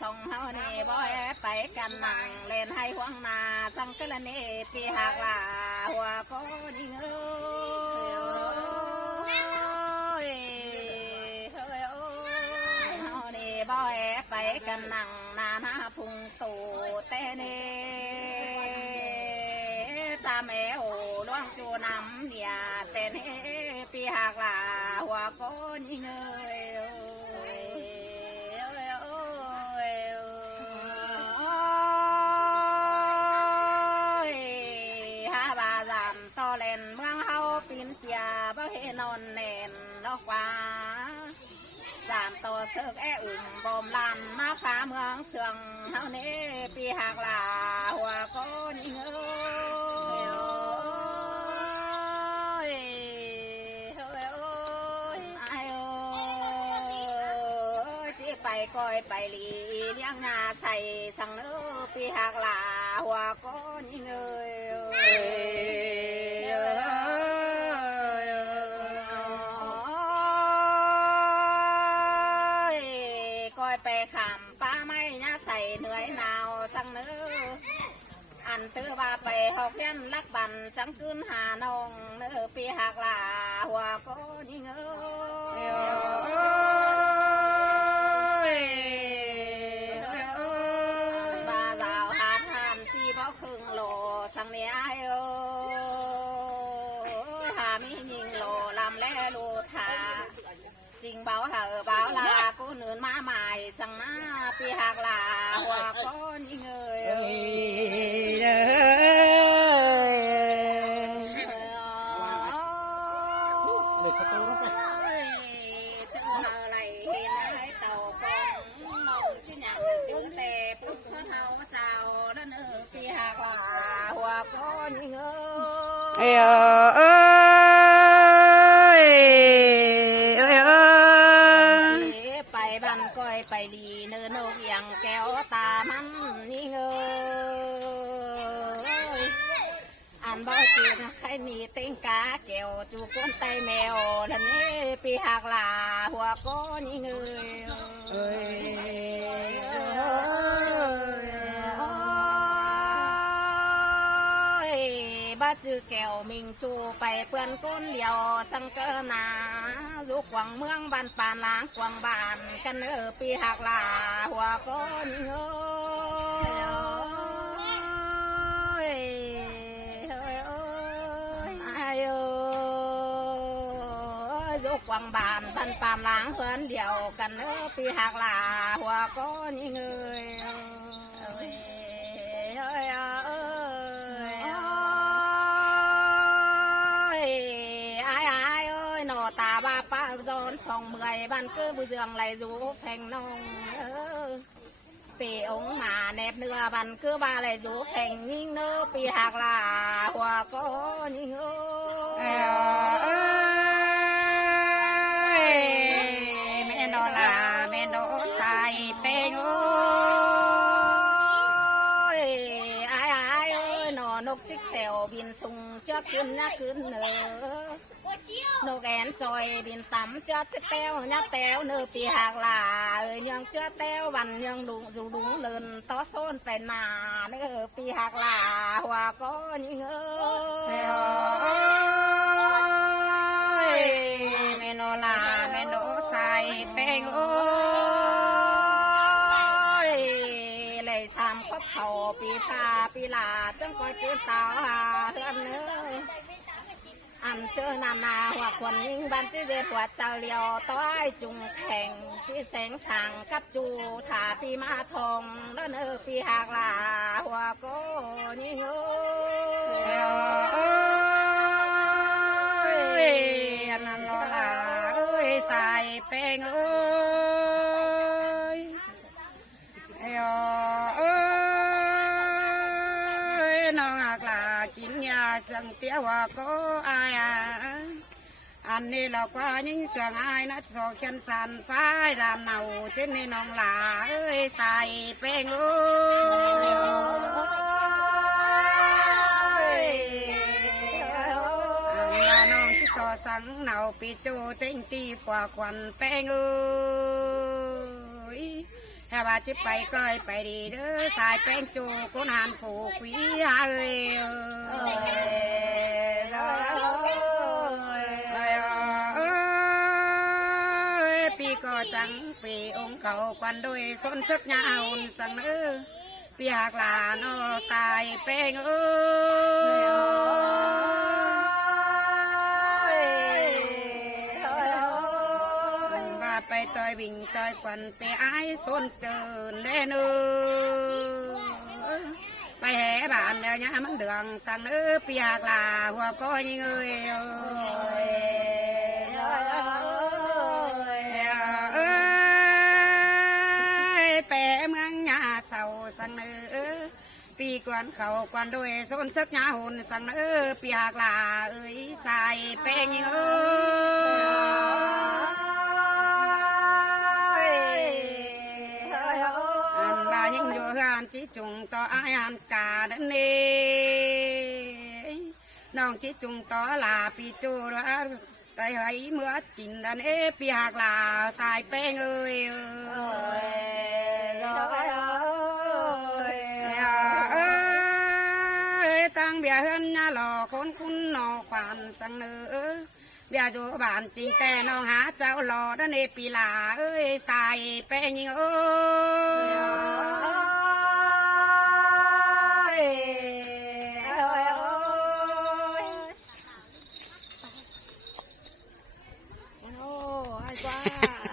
ส่งเฮานี่บ่แอไปกันนั่งเล่นให้ห่วงนาสังกะละนี่ปีหักลาหัวก็นิ่งไปกันนั่งนาหน้าพุงตูเตเนจาแมวล่วงจูน้ำเนี่ยเตเนปีหักลาหัวก้นยิงฮาบาจันตอเล่นเมืองเฮาปีนเปียบ่เฮนอนเน่นดอกว่าจามโตเสือกแอุ่มบอมลันมาฟ้าเมืองเสืองเฮาเน่ปีหักลาหัวก้นยิงไปก้อยไปลีเลี้ยงงาใส่สังเนื้อปีหักลาหัวก้นยิงไปขามป้าไม่น่าใส่เหนื่อยหนาวสังเนื้ออันตื้อว่าไปหอกยันลักบันจังขึ้นหานองเนื้อปีหักลาหัวก้นยิงบาสาวหาทานที่เพราะครึ่งโลสังเนียหามียิงโลลำและลูทาจริงเบาเหอะเบาลากูเนินมาใหม่สังมาปีหักลาหัวก้นยิงไปบันก้อยไปลีเนินนกยังแก้วตามันนี่อันบ่จีนใครมีเต็งกาแก้วจูก้นไตแมวนั่นนี่ปีหักลาหัวก้นนี่บ้าจือแก้วมิงจูไปเปื่อนก้นเหลียวสังเกนาลูกหวังเมืองบ้านป่านล้างกวางบ้านกันปีหักลาหัวก้นลูกหวังบ้านบ้านป่านล้างเพื่อนเดียวกันปีหักลาหัวก้นสองเมื่อยบ้านคือบุญเรืองไหลรูแพงนองปีองมาแนบเนื้อบ้านคือบาไหลรูแพงยิ่งเนื้อปีหักลาหัวก้นยิ่งแม่นอลาแม่นอใส่เป้งไอ้นอนกจิกเซลบินสูงเจ้าขึ้นนะขึ้นเนื้อนกแอนจอยบินต่ำเจ้าเต้วยัดเต้วเนื้อปีหักลายังเจ้าเต้ววันยังดุดูดุเลินต่อโซนไปนาเนื้อปีหักลาหัวก้นยิงแม่นอลาแม่นอใส่แป้งเลยทำก็เผาปีฟ้าปีลาจังก้อยจืดตาเฮือนเนื้ออันเจอนานาหัวควนยิ่งบันจีเดหัวเจ้าเลียวต้อยจุงแข่งที่แสงสั่งกับจูถาปีมาทองแล้วเนื้อปีหักลาหัวโกยิ่งอันนั้นลาใส่แป้งน้องหักลากินยาสังเตียวก็อายอันนี้เราก็ยิ่งเสียงอายนัดสอกเขียนสันฟ้ายรำเนาเช่นนี้น้องหลาใส่แป้งน้องที่สอสังเนาปีโจเต็งตีกว่าควันแป้งเฮ ว่าจิไปก้อยไปดีเด้อสายแป้งจูกุนหันผูกวีเอ้ยปีก็จังปีองค์เขาควันด้วยส้นซึกยาอุ่นสังเออปีหากลานอสายแป้งไปต่อยวิ่งต่อยควันไปไอ้ส้นเจินเล่นไปแห่บ้านเดี๋ยวนี้มันเดืองสังเปียกลาหัวก้อยเงยแปะเมืองยาเสาสังปีกวนเขากวนด้วยส้นซึกยาหุ่นสังเปียกลาใส่แป้งจิจุงต่ออาอันกาดันเนน้องจิจุงต่อลาปีจูระไตไหเมื่อจินดันปีหากลาสายแป้งตั้งเบียเฮือนหล่อคนคุณนอขวานสังเนือเบียจูบ้านจริงแต่น้องหาเจ้าหล่อดันปีลาสายแป้งว้า